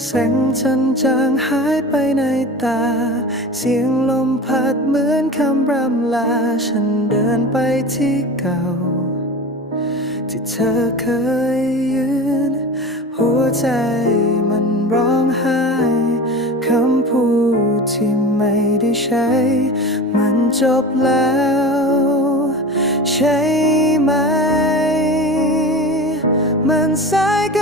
แสงจันจางหายไปในตา เสียงลมพัดเหมือนคำรำลา ฉันเดินไปที่เก่า ที่เธอเคยยืน หัวใจมันร้องไห้คำพูดที่ไม่ได้ใช้ มันจบแล้ว ใช่ไหม มันสายเกิน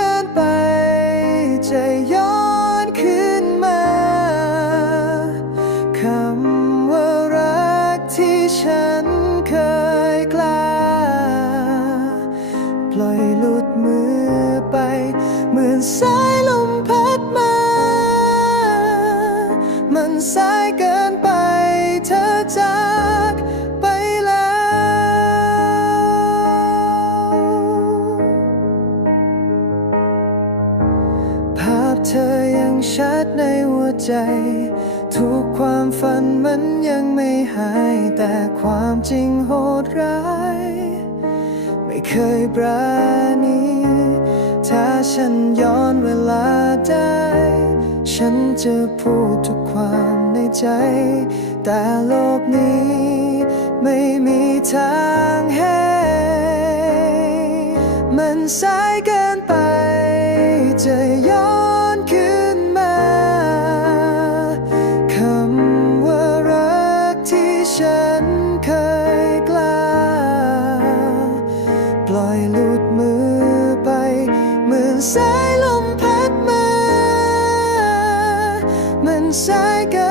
ฉันเคยกล้า ปล่อยหลุดมือไป เหมือนสายลมพัดมา มันสายเกินไปเธอจากไปแล้ว ภาพเธอยังชัดในหัวใจ ทุกความฝันมันยังไม่หาย แต่ความจริงโหดร้าย ไม่เคยปราณี ถ้าฉันย้อนเวลาได้ ฉันจะพูดทุกความในใจ แต่โลกนี้ไม่มีทางให้ มันสายเกินไปจะย้อน ปลดมือไป เหมือนสายลมพัดมา มันสายเกิน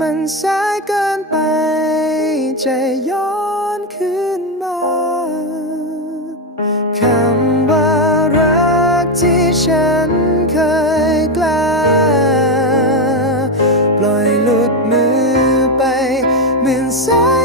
มันสายเกินไปใจย้อนขึ้นมาคำว่ารักที่ฉันเคยกล้า ปล่อยหลุดมือไปเหมือนสาย